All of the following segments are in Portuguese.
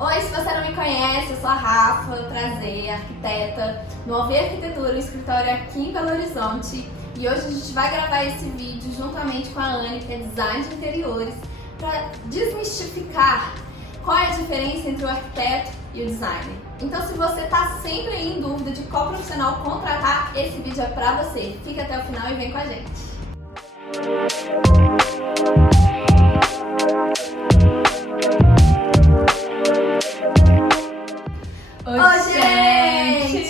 Oi, se você não me conhece, eu sou a Rafa Prazer, arquiteta no Alvê Arquitetura, um escritório aqui em Belo Horizonte. E hoje a gente vai gravar esse vídeo juntamente com a Anne, que é design de interiores, para desmistificar qual é a diferença entre o arquiteto e o designer. Então, se você está sempre em dúvida de qual profissional contratar, esse vídeo é para você. Fica até o final e vem com a gente. Oi, gente!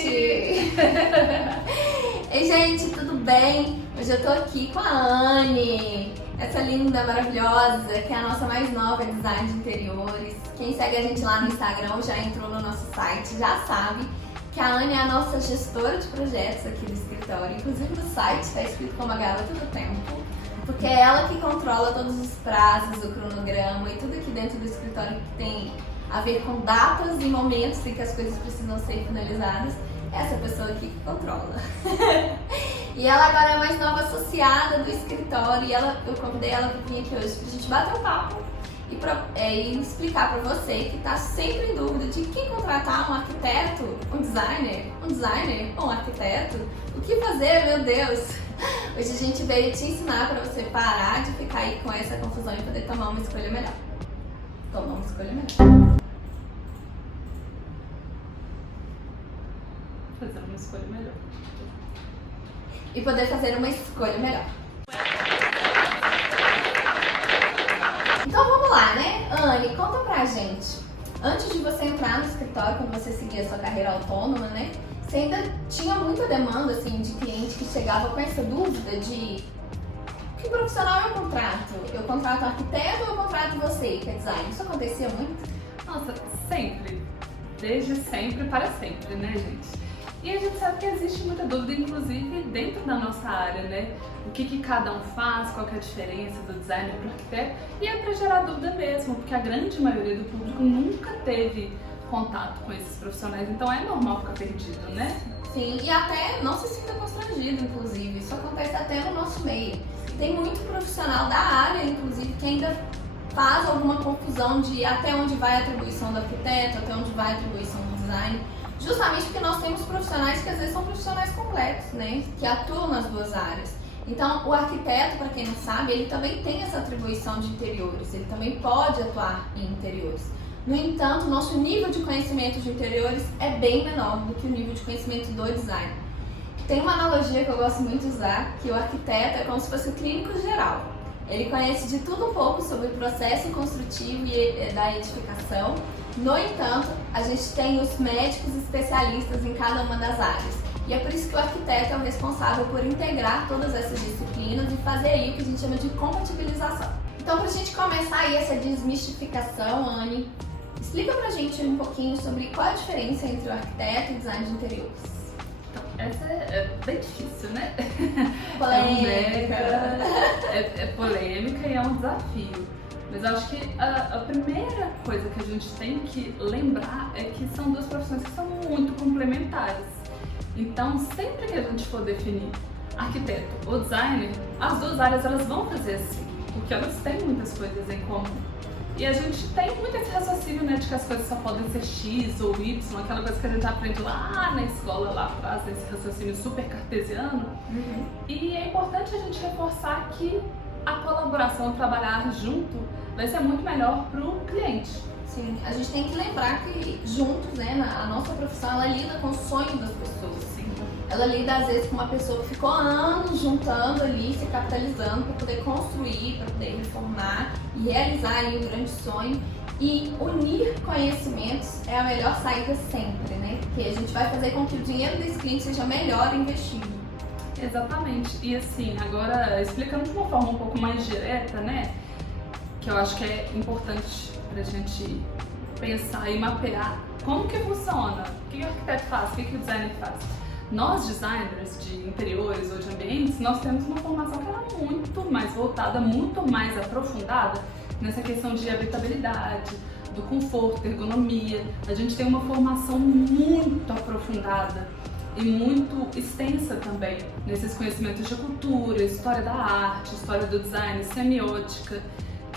Ei, gente, tudo bem? Hoje eu tô aqui com a Anne, essa linda, maravilhosa, que é a nossa mais nova design de interiores. Quem segue a gente lá no Instagram ou já entrou no nosso site já sabe que a Anne é a nossa gestora de projetos aqui do escritório. Inclusive no site está escrito como a garota do tempo, porque é ela que controla todos os prazos, o cronograma e tudo aqui dentro do escritório que tem a ver com datas e momentos em que as coisas precisam ser finalizadas. Essa pessoa aqui que controla. E ela agora é a mais nova associada do escritório e eu convidei ela para vir aqui hoje pra gente bater um papo e explicar para você que está sempre em dúvida de quem contratar, um arquiteto, um designer ou um arquiteto, o que fazer, meu Deus. Hoje a gente veio te ensinar para você parar de ficar aí com essa confusão e poder tomar uma escolha melhor. Tomar uma escolha melhor. Fazer uma escolha melhor. E poder fazer uma escolha melhor. Então vamos lá, né? Anne, conta pra gente. Antes de você entrar no escritório, quando você seguia a sua carreira autônoma, né? Você ainda tinha muita demanda, assim, de cliente que chegava com essa dúvida de que profissional eu contrato? Eu contrato um arquiteto ou eu contrato você, que é design? Isso acontecia muito? Nossa, sempre. Desde sempre para sempre, né, gente? E a gente sabe que existe muita dúvida, inclusive dentro da nossa área, né? O que cada um faz, qual que é a diferença do designer para o arquiteto, e é para gerar dúvida mesmo, porque a grande maioria do público nunca teve contato com esses profissionais, então é normal ficar perdido, né? Sim, e até não se sinta constrangido, inclusive, isso acontece até no nosso meio. Tem muito profissional da área, inclusive, que ainda faz alguma confusão de até onde vai a atribuição do arquiteto, até onde vai a atribuição do design. Justamente porque nós temos profissionais que às vezes são profissionais completos, né? Que atuam nas duas áreas. Então, o arquiteto, para quem não sabe, ele também tem essa atribuição de interiores, ele também pode atuar em interiores. No entanto, nosso nível de conhecimento de interiores é bem menor do que o nível de conhecimento do design. Tem uma analogia que eu gosto muito de usar, que o arquiteto é como se fosse o clínico geral. Ele conhece de tudo um pouco sobre o processo construtivo e da edificação. No entanto, a gente tem os médicos especialistas em cada uma das áreas. E é por isso que o arquiteto é o responsável por integrar todas essas disciplinas e fazer aí o que a gente chama de compatibilização. Então, para a gente começar aí essa desmistificação, Anne, explica pra gente um pouquinho sobre qual é a diferença entre o arquiteto e o design de interiores. Então, essa é bem difícil, né? Polêmica. É polêmica e é um desafio. Mas eu acho que a primeira coisa que a gente tem que lembrar é que são duas profissões que são muito complementares. Então, sempre que a gente for definir arquiteto ou designer, as duas áreas elas vão fazer assim, porque elas têm muitas coisas em comum. E a gente tem muito esse raciocínio, né, de que as coisas só podem ser X ou Y, aquela coisa que a gente aprende lá na escola, lá atrás, esse raciocínio super cartesiano. E é importante a gente reforçar que a colaboração, trabalhar junto, vai ser muito melhor para o cliente. Sim, a gente tem que lembrar que juntos, né, a nossa profissão, ela lida com o sonho das pessoas. Sim. Ela lida às vezes com uma pessoa que ficou anos juntando ali, se capitalizando para poder construir, para poder reformar e realizar ali um grande sonho. E unir conhecimentos é a melhor saída sempre, né? Porque a gente vai fazer com que o dinheiro desse cliente seja melhor investido. Exatamente. E assim, agora explicando de uma forma um pouco mais direta, né? Que eu acho que é importante pra gente pensar e mapear como que funciona, o que o arquiteto faz, o que o designer faz. Nós, designers de interiores ou de ambientes, nós temos uma formação que era muito mais voltada, muito mais aprofundada nessa questão de habitabilidade, do conforto, ergonomia. A gente tem uma formação muito aprofundada e muito extensa também nesses conhecimentos de cultura, história da arte, história do design, semiótica,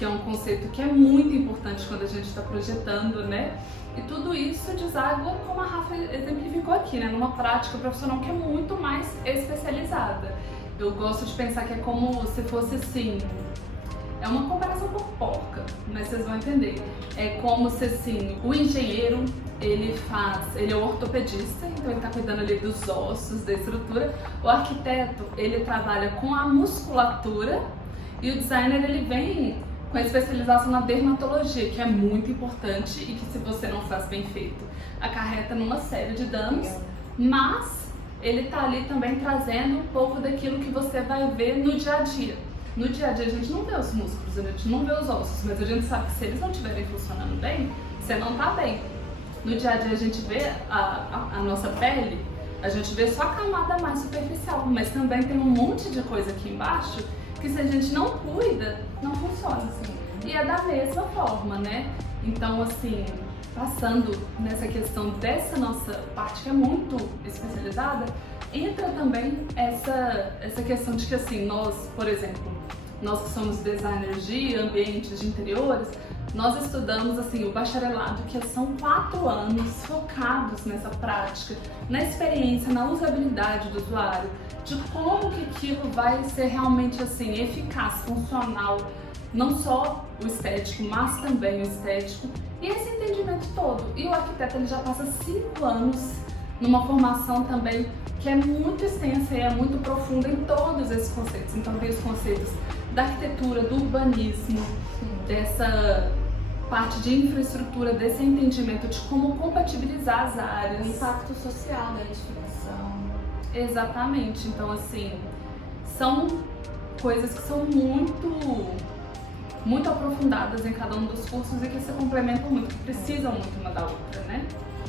que é um conceito que é muito importante quando a gente está projetando, né? E tudo isso deságua, como a Rafa exemplificou aqui, né? Numa prática profissional que é muito mais especializada. Eu gosto de pensar que é como se fosse assim, é uma comparação por porca, mas vocês vão entender. É como se assim, o engenheiro, ele é o ortopedista, então ele está cuidando ali dos ossos, da estrutura. O arquiteto, ele trabalha com a musculatura e o designer, ele vem com a especialização na dermatologia, que é muito importante e que, se você não faz bem feito, acarreta numa série de danos, mas ele tá ali também trazendo um pouco daquilo que você vai ver no dia a dia. No dia a dia a gente não vê os músculos, a gente não vê os ossos, mas a gente sabe que se eles não estiverem funcionando bem, você não tá bem. No dia a dia a gente vê a nossa pele, a gente vê só a camada mais superficial, mas também tem um monte de coisa aqui embaixo que, se a gente não cuida, não funciona assim. E é da mesma forma, né? Então, assim, passando nessa questão dessa nossa parte que é muito especializada, entra também essa questão de que, assim, nós, por exemplo, nós que somos designers de ambientes, de interiores, nós estudamos assim, o bacharelado, que são 4 anos focados nessa prática, na experiência, na usabilidade do usuário, de como que aquilo vai ser realmente assim, eficaz, funcional, não só o estético, mas também o estético, e esse entendimento todo. E o arquiteto, ele já passa 5 anos numa formação também que é muito extensa e é muito profunda em todos esses conceitos. Então tem os conceitos da arquitetura, do urbanismo, dessa parte de infraestrutura, desse entendimento de como compatibilizar as áreas. O impacto social da edificação. Exatamente. Então, assim, são coisas que são muito aprofundadas em cada um dos cursos e que se complementam muito, que precisam muito uma da outra, né?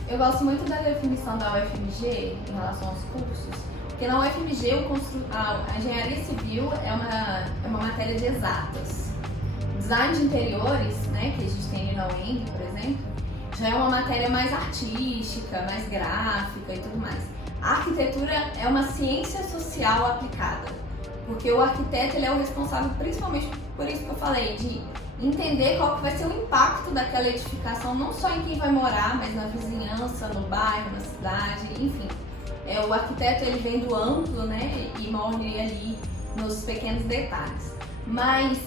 Eu gosto muito da definição da UFMG em relação aos cursos, porque na UFMG a engenharia civil é uma matéria de exatas. Design de interiores, né, que a gente tem ali na UENG, por exemplo, já é uma matéria mais artística, mais gráfica e tudo mais. A arquitetura é uma ciência social aplicada, porque o arquiteto, ele é o responsável principalmente por isso que eu falei, de entender qual que vai ser o impacto daquela edificação, não só em quem vai morar, mas na vizinhança, no bairro, na cidade, enfim. O arquiteto, ele vem do amplo, né, e morre ali nos pequenos detalhes. Mas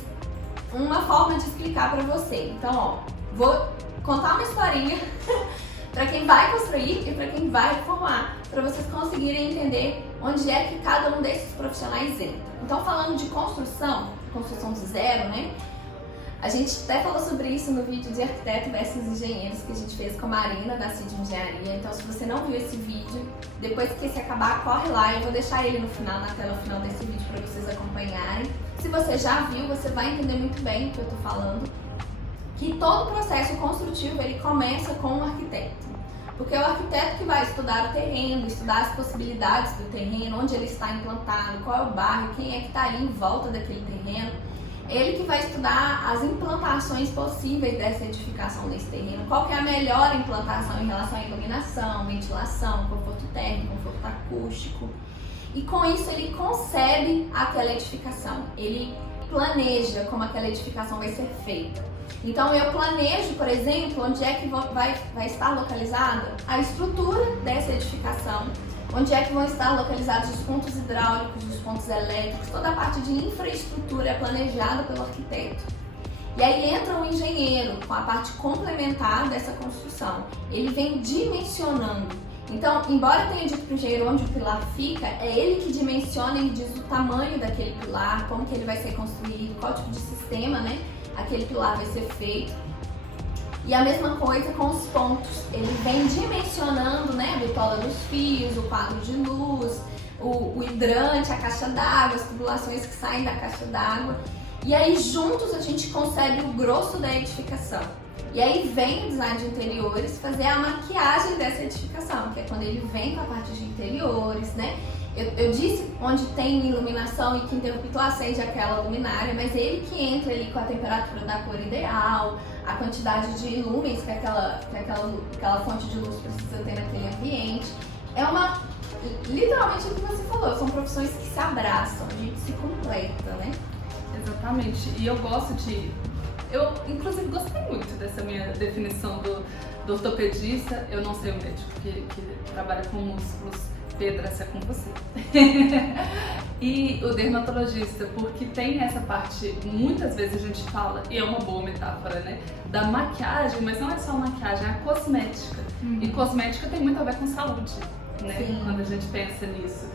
uma forma de explicar para você. Então, ó, vou contar uma historinha para quem vai construir e para quem vai formar, para vocês conseguirem entender onde é que cada um desses profissionais entra. Então, falando de construção do zero, né? A gente até falou sobre isso no vídeo de arquiteto versus engenheiros que a gente fez com a Marina da CID Engenharia. Então, se você não viu esse vídeo, depois que esse acabar, corre lá. Eu vou deixar ele no final, na tela final desse vídeo, para vocês acompanharem. Se você já viu, você vai entender muito bem o que eu tô falando. Que todo processo construtivo, ele começa com um arquiteto. Porque é o arquiteto que vai estudar o terreno, estudar as possibilidades do terreno, onde ele está implantado, qual é o bairro, quem é que está ali em volta daquele terreno. Ele que vai estudar as implantações possíveis dessa edificação desse terreno, qual que é a melhor implantação em relação à iluminação, ventilação, conforto térmico, conforto acústico. E com isso ele concebe aquela edificação, ele planeja como aquela edificação vai ser feita. Então eu planejo, por exemplo, onde é que vai estar localizada a estrutura dessa edificação, onde é que vão estar localizados os pontos hidráulicos, os pontos elétricos, toda a parte de infraestrutura é planejada pelo arquiteto. E aí entra o engenheiro com a parte complementar dessa construção. Ele vem dimensionando. Então, embora tenha dito para o engenheiro onde o pilar fica, é ele que dimensiona e diz o tamanho daquele pilar, como que ele vai ser construído, qual tipo de sistema, né, aquele pilar vai ser feito. E a mesma coisa com os pontos, ele vem dimensionando, né, a bitola dos fios, o quadro de luz, o hidrante, a caixa d'água, as tubulações que saem da caixa d'água. E aí juntos a gente concebe o grosso da edificação. E aí vem o design de interiores fazer a maquiagem dessa edificação, que é quando ele vem com a parte de interiores, né? Eu disse onde tem iluminação e que interruptor acende aquela luminária, mas ele que entra ali com a temperatura da cor ideal, a quantidade de lumens que aquela fonte de luz precisa ter naquele ambiente. Literalmente o que você falou, são profissões que se abraçam, a gente se completa, né? Exatamente. E eu gosto de Eu, inclusive, gostei muito dessa minha definição do ortopedista. Eu não sei o médico que trabalha com músculos. Pedro, essa é com você. E o dermatologista, porque tem essa parte, muitas vezes a gente fala, e é uma boa metáfora, né? Da maquiagem, mas não é só maquiagem, é a cosmética. E cosmética tem muito a ver com saúde, né? Sim. Quando a gente pensa nisso.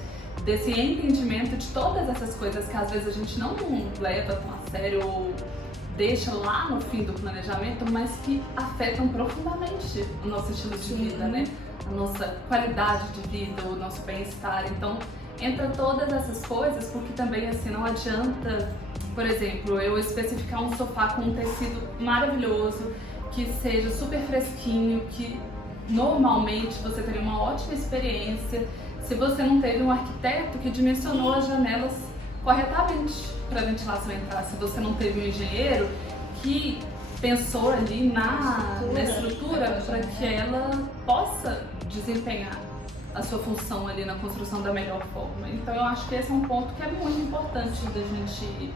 Desse entendimento de todas essas coisas que às vezes a gente não leva tão a sério ou deixa lá no fim do planejamento, mas que afetam profundamente o nosso estilo de vida, né? A nossa qualidade de vida, o nosso bem-estar. Então, entra todas essas coisas, porque também, assim, não adianta, por exemplo, eu especificar um sofá com um tecido maravilhoso, que seja super fresquinho, que normalmente você teria uma ótima experiência se você não teve um arquiteto que dimensionou as janelas corretamente para a ventilação entrar, se você não teve um engenheiro que pensou ali na estrutura para que ela possa desempenhar a sua função ali na construção da melhor forma. Então eu acho que esse é um ponto que é muito importante da gente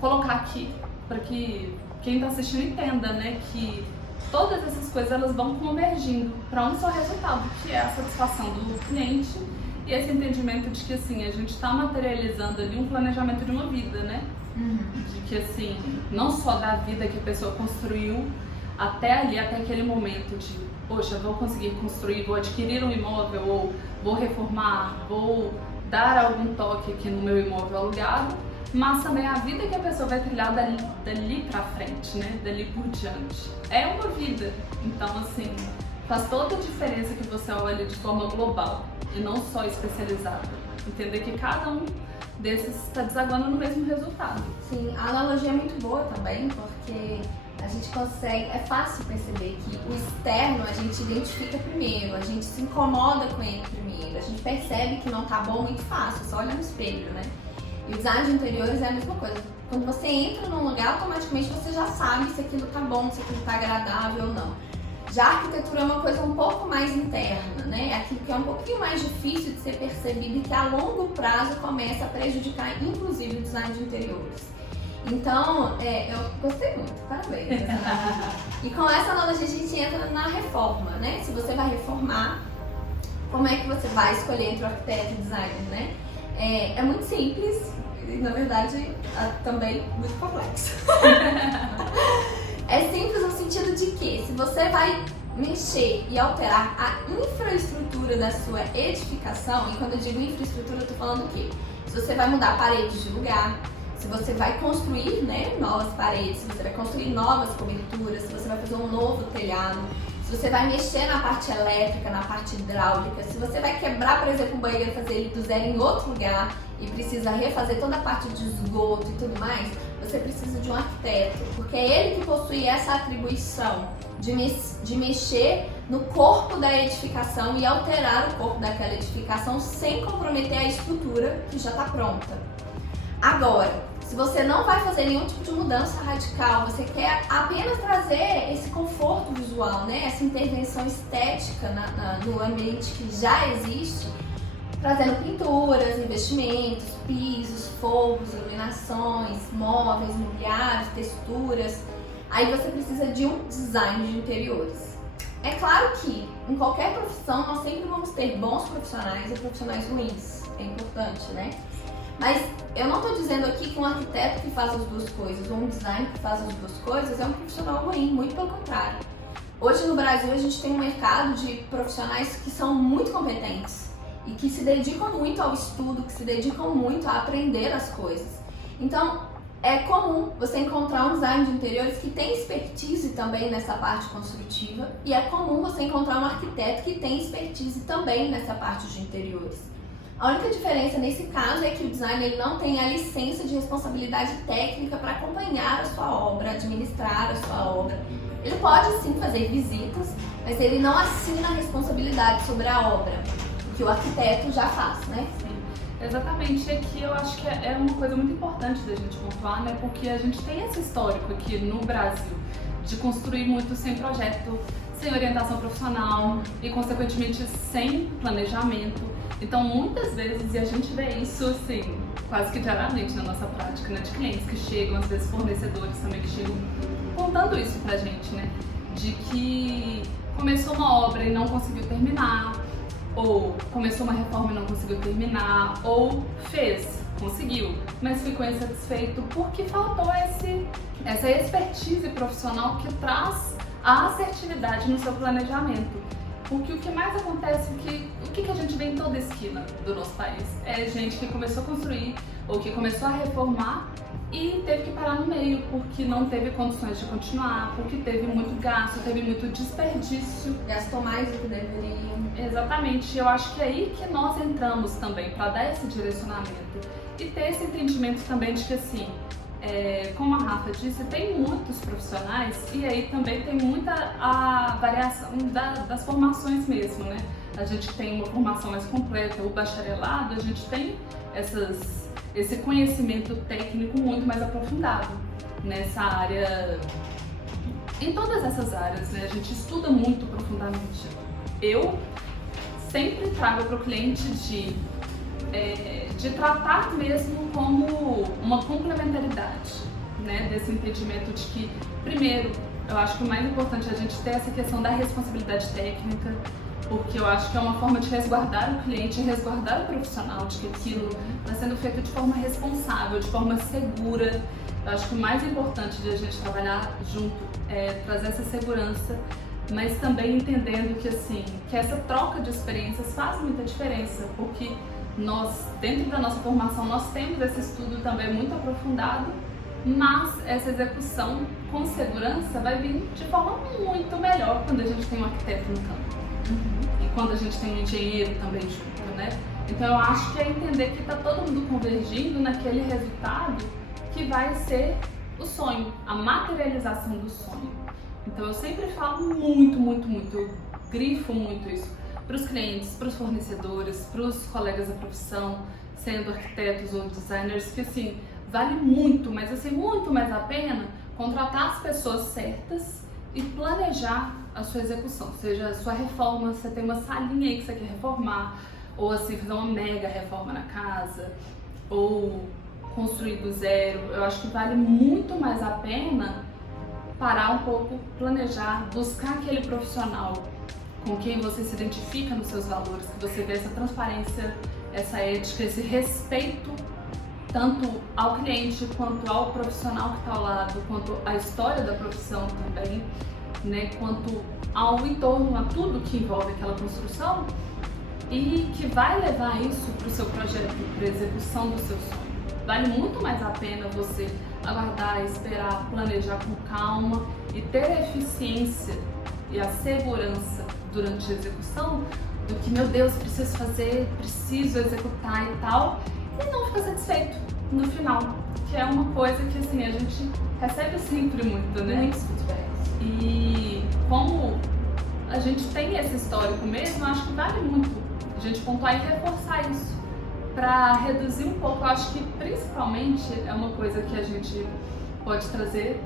colocar aqui, para que quem está assistindo entenda, né, que todas essas coisas elas vão convergindo para um só resultado, que é a satisfação do cliente e esse entendimento de que, assim, a gente está materializando ali um planejamento de uma vida, né? De que, assim, não só da vida que a pessoa construiu até ali, até aquele momento de, poxa, vou conseguir construir, vou adquirir um imóvel, ou vou reformar, vou dar algum toque aqui no meu imóvel alugado, mas também a vida que a pessoa vai trilhar dali pra frente, né? Dali por diante. É uma vida. Então, assim, faz toda a diferença que você olha de forma global e não só especializada. Entender que cada um desses está desaguando no mesmo resultado. Sim, a analogia é muito boa também, porque a gente consegue, é fácil perceber que o externo a gente identifica primeiro, a gente se incomoda com ele primeiro, a gente percebe que não tá bom muito fácil, só olha no espelho, né? E o design de interiores é a mesma coisa. Quando você entra num lugar, automaticamente você já sabe se aquilo tá bom, se aquilo tá agradável ou não. Já a arquitetura é uma coisa um pouco mais interna, né? É aquilo que é um pouquinho mais difícil de ser percebido e que a longo prazo começa a prejudicar, inclusive, o design de interiores. Então, eu gostei muito, parabéns. E com essa analogia a gente entra na reforma, né? Se você vai reformar, como é que você vai escolher entre o arquiteto e o designer, né? É muito simples e, na verdade, também muito complexo. É simples no sentido de que, se você vai mexer e alterar a infraestrutura da sua edificação, e quando eu digo infraestrutura, eu tô falando o quê? Se você vai mudar paredes de lugar, se você vai construir, né, novas paredes, se você vai construir novas coberturas, se você vai fazer um novo telhado, se você vai mexer na parte elétrica, na parte hidráulica, se você vai quebrar, por exemplo, um banheiro e fazer ele do zero em outro lugar e precisa refazer toda a parte de esgoto e tudo mais, você precisa de um arquiteto, porque é ele que possui essa atribuição de mexer no corpo da edificação e alterar o corpo daquela edificação sem comprometer a estrutura que já está pronta. Agora, se você não vai fazer nenhum tipo de mudança radical, você quer apenas trazer esse conforto visual, né? Essa intervenção estética no ambiente que já existe, trazendo pinturas, investimentos, pisos, forros, iluminações, móveis, mobiliários, texturas, aí você precisa de um design de interiores. É claro que em qualquer profissão nós sempre vamos ter bons profissionais e profissionais ruins, é importante, né? Mas eu não estou dizendo aqui que um arquiteto que faz as duas coisas ou um designer que faz as duas coisas é um profissional ruim, muito pelo contrário. Hoje no Brasil a gente tem um mercado de profissionais que são muito competentes e que se dedicam muito ao estudo, que se dedicam muito a aprender as coisas. Então é comum você encontrar um design de interiores que tem expertise também nessa parte construtiva e é comum você encontrar um arquiteto que tem expertise também nessa parte de interiores. A única diferença nesse caso é que o designer ele não tem a licença de responsabilidade técnica para acompanhar a sua obra, administrar a sua obra. Ele pode sim fazer visitas, mas ele não assina a responsabilidade sobre a obra, o que o arquiteto já faz, né? Sim, exatamente. Aqui eu acho que é uma coisa muito importante da gente pontuar, né? Porque a gente tem esse histórico aqui no Brasil de construir muito sem projeto, sem orientação profissional e, consequentemente, sem planejamento. Então, muitas vezes, e a gente vê isso, assim, quase que diariamente na nossa prática, né, de clientes que chegam, às vezes fornecedores também que chegam contando isso pra gente, né, de que começou uma obra e não conseguiu terminar, ou começou uma reforma e não conseguiu terminar, ou conseguiu, mas ficou insatisfeito porque faltou essa expertise profissional que traz a assertividade no seu planejamento. Porque o que mais acontece, o que a gente vê em toda a esquina do nosso país, é gente que começou a construir ou que começou a reformar e teve que parar no meio porque não teve condições de continuar, porque teve muito gasto, teve muito desperdício. Gastou mais do que deveriam. Exatamente, eu acho que é aí que nós entramos também, para dar esse direcionamento e ter esse entendimento também de que, assim, como a Rafa disse, tem muitos profissionais e aí também tem muita a variação das formações mesmo, né? A gente tem uma formação mais completa, o bacharelado, a gente tem esse conhecimento técnico muito mais aprofundado nessa área, em todas essas áreas, né? A gente estuda muito profundamente. Eu sempre trago para o cliente de tratar mesmo como uma complementaridade, né? Desse entendimento de que, primeiro, eu acho que o mais importante é a gente ter essa questão da responsabilidade técnica, porque eu acho que é uma forma de resguardar o cliente, resguardar o profissional, de que aquilo está sendo feito de forma responsável, de forma segura. Eu acho que o mais importante de a gente trabalhar junto é trazer essa segurança, mas também entendendo que, assim, que essa troca de experiências faz muita diferença, porque nós, dentro da nossa formação, nós temos esse estudo também muito aprofundado, mas essa execução com segurança vai vir de forma muito melhor quando a gente tem um arquiteto no campo. E quando a gente tem um engenheiro também junto, né? Então eu acho que é entender que está todo mundo convergindo naquele resultado que vai ser o sonho, a materialização do sonho. Então eu sempre falo muito, eu grifo muito isso para os clientes, para os fornecedores, para os colegas da profissão, sendo arquitetos ou designers, que, assim, vale muito, mas assim, muito mais a pena contratar as pessoas certas e planejar a sua execução, seja a sua reforma, você tem uma salinha aí que você quer reformar, ou assim, fazer uma mega reforma na casa, ou construir do zero. Eu acho que vale muito mais a pena parar um pouco, planejar, buscar aquele profissional com quem você se identifica nos seus valores, que você vê essa transparência, essa ética, esse respeito tanto ao cliente quanto ao profissional que está ao lado, quanto à história da profissão também, né, quanto ao entorno, a tudo que envolve aquela construção e que vai levar isso para o seu projeto, para a execução do seu sonho. Vale muito mais a pena você aguardar, esperar, planejar com calma e ter a eficiência e a segurança durante a execução do que, meu Deus, preciso fazer, preciso executar e tal, e não ficar satisfeito no final, que é uma coisa que, assim, a gente recebe sempre muito, né? Muitos feedbacks. E como a gente tem esse histórico mesmo, eu acho que vale muito a gente pontuar e reforçar isso para reduzir um pouco. Eu acho que principalmente é uma coisa que a gente pode trazer,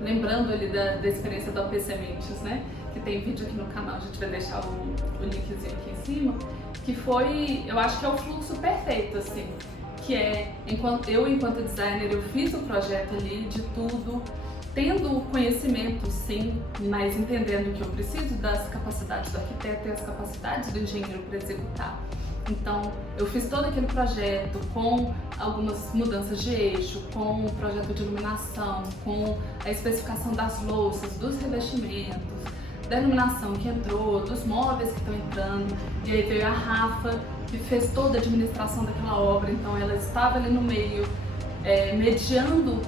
lembrando ali da experiência da OP Sementes, né? Que tem vídeo aqui no canal, a gente vai deixar o linkzinho aqui em cima, que foi, eu acho que é o fluxo perfeito, assim, que é, enquanto designer, eu fiz o projeto ali de tudo, tendo conhecimento, sim, mas entendendo que eu preciso das capacidades do arquiteto e as capacidades do engenheiro para executar. Então, eu fiz todo aquele projeto com algumas mudanças de eixo, com o projeto de iluminação, com a especificação das louças, dos revestimentos, da iluminação que entrou, dos móveis que estão entrando. E aí veio a Rafa, que fez toda a administração daquela obra, então ela estava ali no meio, mediando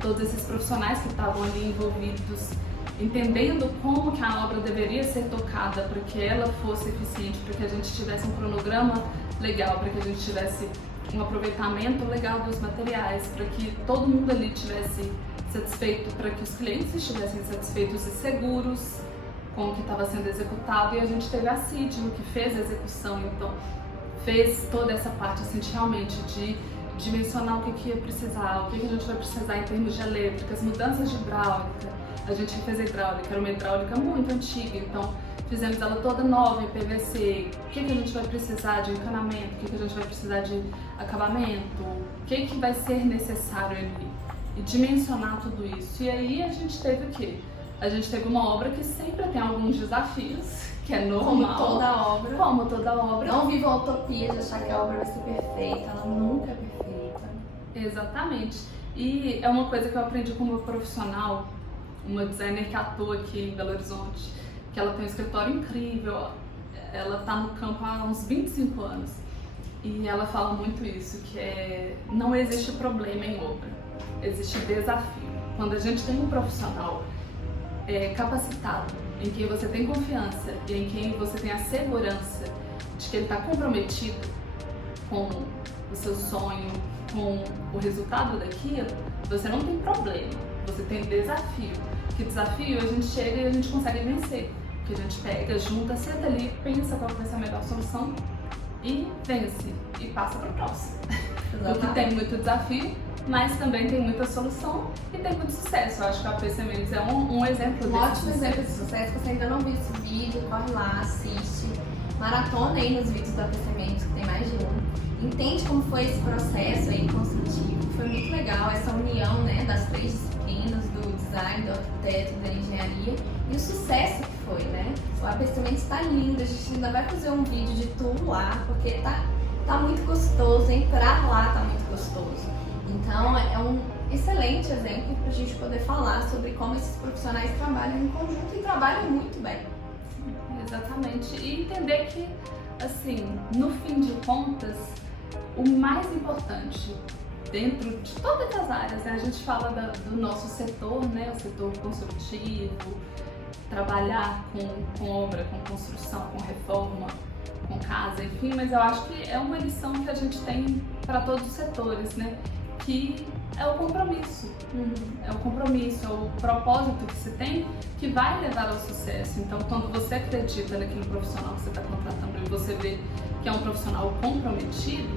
todos esses profissionais que estavam ali envolvidos, entendendo como que a obra deveria ser tocada para que ela fosse eficiente, para que a gente tivesse um cronograma legal, para que a gente tivesse um aproveitamento legal dos materiais, para que todo mundo ali tivesse satisfeito, para que os clientes estivessem satisfeitos e seguros com o que estava sendo executado. E a gente teve a Sidney, que fez a execução, então fez toda essa parte, assim, realmente de dimensionar o que ia precisar, o que a gente vai precisar em termos de elétrica, as mudanças de hidráulica, A gente fez a hidráulica, era uma hidráulica muito antiga, então fizemos ela toda nova em PVC. O que a gente vai precisar de encanamento, o que a gente vai precisar de acabamento, o que vai ser necessário ali. E dimensionar tudo isso. E aí a gente teve o quê? A gente teve uma obra que sempre tem alguns desafios, que é normal. Como toda obra. Como toda obra. Não viva a utopia de achar que a obra vai ser perfeita, ela nunca é perfeita. Exatamente. E é uma coisa que eu aprendi como profissional, uma designer que atua aqui em Belo Horizonte, que ela tem um escritório incrível, ela está no campo há uns 25 anos. E ela fala muito isso, que não existe problema em obra, existe desafio. Quando a gente tem um profissional capacitado, em quem você tem confiança e em quem você tem a segurança de que ele está comprometido com o seu sonho, com o resultado daquilo, você não tem problema, você tem desafio. Que desafio a gente chega e a gente consegue vencer. Que a gente pega, junta, senta ali, pensa qual vai ser a melhor solução e vence e passa para o próximo. Porque tem muito desafio, mas também tem muita solução e tem muito sucesso. Eu acho que a PC Mendes é um exemplo desse. Ótimo exemplo de sucesso. Se você ainda não viu esse vídeo, corre lá, assiste, maratona aí nos vídeos da PC Mendes, que tem mais de um. Entende como foi esse processo aí construtivo. Foi muito legal essa união, né, das três disciplinas, do design, do arquiteto, da engenharia, e o sucesso que foi, né? O PC Mendes está lindo, a gente ainda vai fazer um vídeo de tudo lá, porque tá muito gostoso, entrar lá tá muito gostoso. Então é um excelente exemplo para a gente poder falar sobre como esses profissionais trabalham em conjunto e trabalham muito bem. Exatamente. E entender que, assim, no fim de contas, o mais importante dentro de todas as áreas, né? A gente fala do nosso setor, né? O setor construtivo, trabalhar com obra, com construção, com reforma, com casa, enfim, mas eu acho que é uma lição que a gente tem para todos os setores, né? Que é o compromisso. É o compromisso, é o propósito que se tem que vai levar ao sucesso. Então, quando você acredita naquele profissional que você está contratando e você vê que é um profissional comprometido,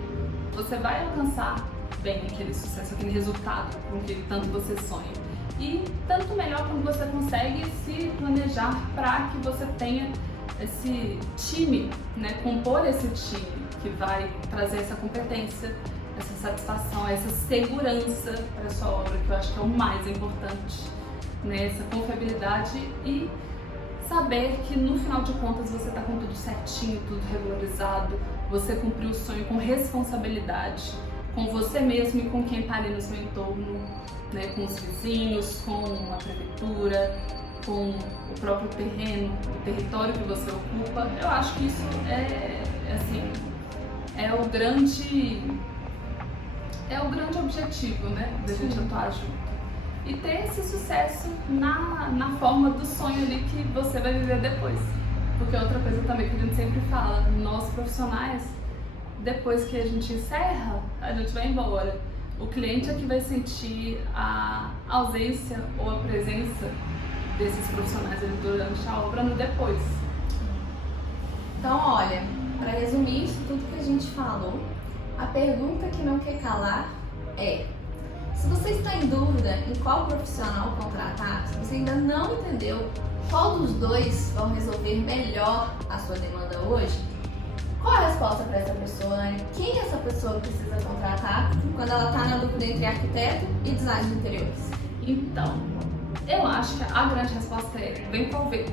você vai alcançar bem aquele sucesso, aquele resultado com que tanto você sonha. E tanto melhor quando você consegue se planejar para que você tenha esse time, né? Compor esse time que vai trazer essa competência, essa satisfação, essa segurança para a sua obra, que eu acho que é o mais importante, né? Essa confiabilidade e saber que no final de contas você está com tudo certinho, tudo regularizado, você cumpriu o sonho com responsabilidade, com você mesmo e com quem está ali no seu entorno, né? Com os vizinhos, com a prefeitura, com o próprio terreno, o território que você ocupa. Eu acho que isso é o grande objetivo, né, da gente atuar junto. E ter esse sucesso na forma do sonho ali que você vai viver depois. Porque outra coisa também que a gente sempre fala, nós profissionais, depois que a gente encerra, a gente vai embora. O cliente é que vai sentir a ausência ou a presença desses profissionais ali durante a obra no depois. Então, olha, para resumir isso tudo que a gente falou, a pergunta que não quer calar é: se você está em dúvida em qual profissional contratar, se você ainda não entendeu qual dos dois vão resolver melhor a sua demanda hoje, qual a resposta para essa pessoa, né? Quem essa pessoa precisa contratar quando ela está na dúvida entre arquiteto e design de interiores? Então, eu acho que a grande resposta é: vem pra ver.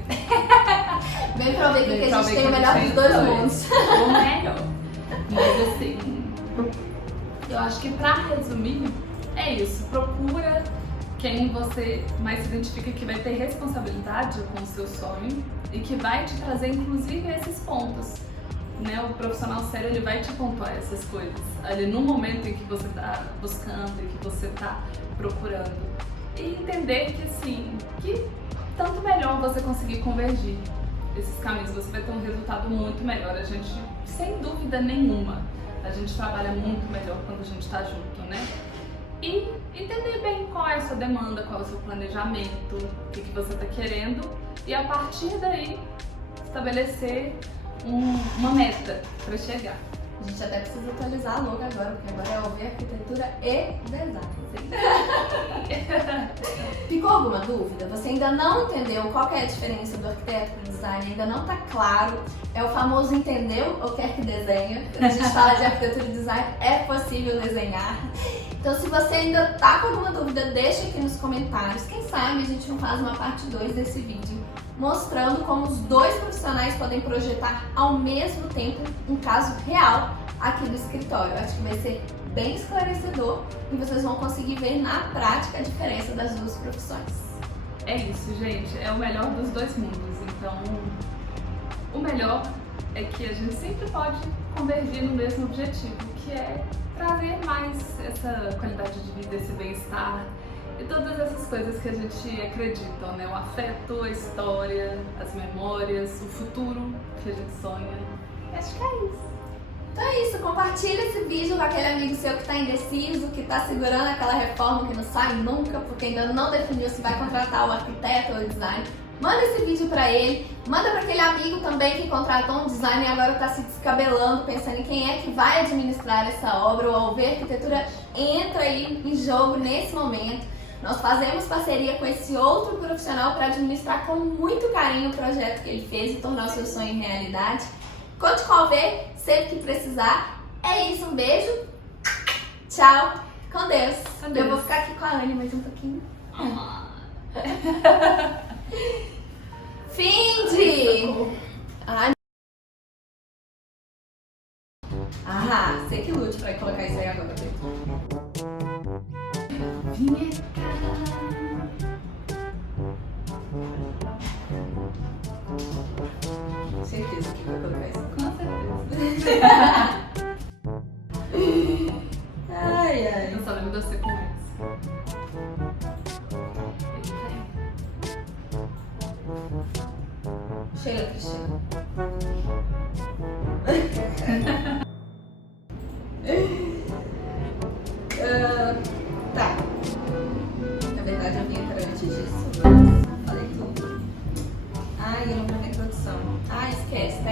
Vem pra ver porque a gente tem o melhor dos dois mundos. O melhor. Mas assim, eu acho que pra resumir, é isso. Procura quem você mais se identifica que vai ter responsabilidade com o seu sonho e que vai te trazer, inclusive, esses pontos. Né? O profissional sério, ele vai te pontuar essas coisas ali no momento em que você tá buscando, em que você tá procurando. E entender que, assim, que tanto melhor você conseguir convergir esses caminhos, você vai ter um resultado muito melhor. A gente, sem dúvida nenhuma, a gente trabalha muito melhor quando a gente está junto, né? E entender bem qual é a sua demanda, qual é o seu planejamento, o que você está querendo, e a partir daí estabelecer uma meta para chegar. A gente até precisa atualizar a logo agora, porque agora é ouvir arquitetura e design. Ficou alguma dúvida? Você ainda não entendeu qual que é a diferença do arquiteto para o design? Ainda não está claro? É o famoso entendeu ou quer que desenha? Quando a gente fala de arquitetura e design, é possível desenhar. Então, se você ainda está com alguma dúvida, deixa aqui nos comentários. Quem sabe a gente não faz uma parte 2 desse vídeo, mostrando como os dois profissionais podem projetar ao mesmo tempo um caso real aqui do escritório. Eu acho que vai ser bem esclarecedor e vocês vão conseguir ver na prática a diferença das duas profissões. É isso, gente. É o melhor dos dois mundos. Então, o melhor é que a gente sempre pode convergir no mesmo objetivo, que é trazer mais essa qualidade de vida, esse bem-estar e todas essas coisas que a gente acredita, né? O afeto, a história, as memórias, o futuro que a gente sonha. Acho que é isso. Então é isso, compartilha esse vídeo com aquele amigo seu que está indeciso, que está segurando aquela reforma que não sai nunca, porque ainda não definiu se vai contratar o arquiteto ou o design. Manda esse vídeo para ele, manda para aquele amigo também que contratou um design e agora está se descabelando, pensando em quem é que vai administrar essa obra. O Ouvir Arquitetura entra aí em jogo nesse momento. Nós fazemos parceria com esse outro profissional para administrar com muito carinho o projeto que ele fez e tornar o seu sonho em realidade. Conte com o Ouvir, sempre que precisar. É isso, um beijo, tchau, com Deus. Eu vou ficar aqui com a Anne mais um pouquinho. Finde! Você que lute pra colocar isso aí agora. Vinheta! Certeza que vai colocar isso. Com certeza. Ai. Eu só lembro de você com esse. Chega, Cristina. Tá. Na verdade, eu vim entrar antes disso. Falei tudo. Ai, eu não vou ter produção. Esquece.